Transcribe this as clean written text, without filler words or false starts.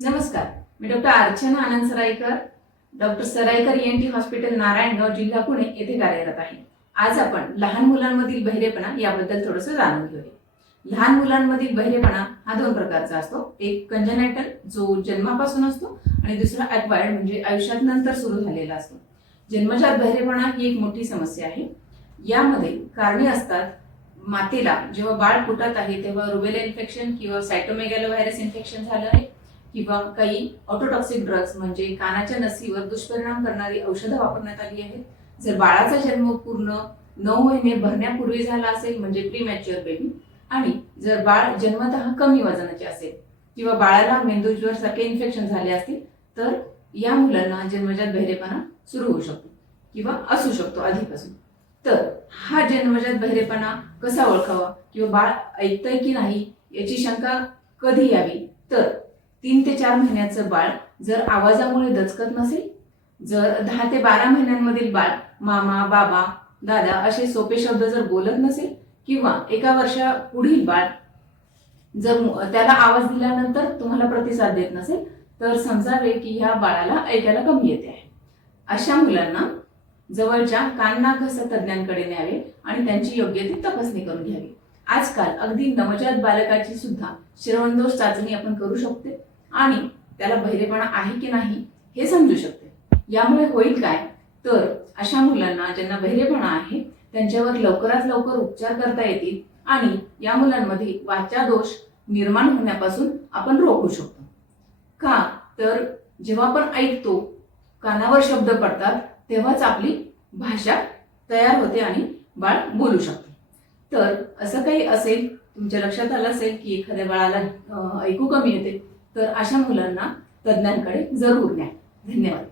नमस्कार, मी डॉक्टर अर्चना आनंद सराईकर, doctor सराईकर ENT hospital Narayangaon, जिल्हा पुणे येथे कार्यरत आहे। आज आपण लहान मुलांमधील बहिरेपणा याबद्दल थोडंसं जाणून घेऊया। लहान मुलांमधील बहिरेपणा हा दोन प्रकारचा असतो। एक कंजेनायटल जो जन्मापासून असतो आणि दुसरा ॲक्वायर्ड म्हणजे आयुष्यात नंतर सुरू झालेला असतो। जन्मजात बहिरेपणा ही एक मोठी समस्या आहे। यामध्ये कारणे असतात। मातेला जेव्हा बाळ फुटत आहे तेव्हा रुबेला इन्फेक्शन किंवा सायटोमेगॅलोव्हायरस इन्फेक्शन झालं आहे किंवा काही ऑटोटॉक्सिक ड्रग्ज म्हणजे कानाच्या नसीवर दुष्परिणाम करणारी औषधं वापरण्यात आली आहेत। जर बाळाचा जन्म पूर्ण 9 महिने भरण्यापूर्वी झाला असेल म्हणजे प्रीमॅच्युअर बेबी, आणि जर बाळ जन्मतः कमी वजनाचे असेल किंवा बाळाला मेंदूज्वर सारखे इन्फेक्शन झाले असतील तर या मुलांना जन्मजात बहिरेपणा सुरू होऊ शकतो किंवा असू शकतो आधीपासून। तर हा जन्मजात बहिरेपणा कसा ओळखावा किंवा बाळ ऐकतंय की नाही याची शंका कधी यावी, तर 3 ते 4 महिन्याचं बाळ जर आवाजामुळे दचकत नसेल, जर 10 ते 12 महिन्यांमधील बाळ मामा, बाबा, दादा असे सोपे शब्द जर बोलत नसेल किंवा 1 वर्षापुढील बाळ जर त्याला आवाज दिल्यानंतर तुम्हाला प्रतिसाद देत नसेल तर समजावे की ह्या बाळाला ऐकायला कमी येते आहे। अशा मुलांना जवळच्या कान नाक घसा तज्ञांकडे न्यावे आणि त्यांची योग्य ती तपासणी करून घ्यावी। आजकाल अगदी नवजात बालकाची सुद्धा श्रवणदोष चाचणी आपण करू शकतो आणि त्याला बहिरेपणा आहे की नाही हे समजू शकते। यामुळे होईल काय, तर अशा मुलांना ज्यांना बहिरेपणा आहे त्यांच्यावर लवकरात लवकर उपचार करता येतील आणि या मुलांमध्ये वाचा दोष निर्माण होण्यापासून आपण रोखू शकतो। का, तर जेव्हा आपण ऐकतो, कानावर शब्द पडतात तेव्हाच आपली भाषा तयार होते आणि बाळ बोलू शकते। तर असं काही असेल, तुमच्या लक्षात आलं असेल की एखाद्या बाळाला ऐकू कमी येते, तर अशा मुलांना तज्ञांकडे जरूर न्या। धन्यवाद।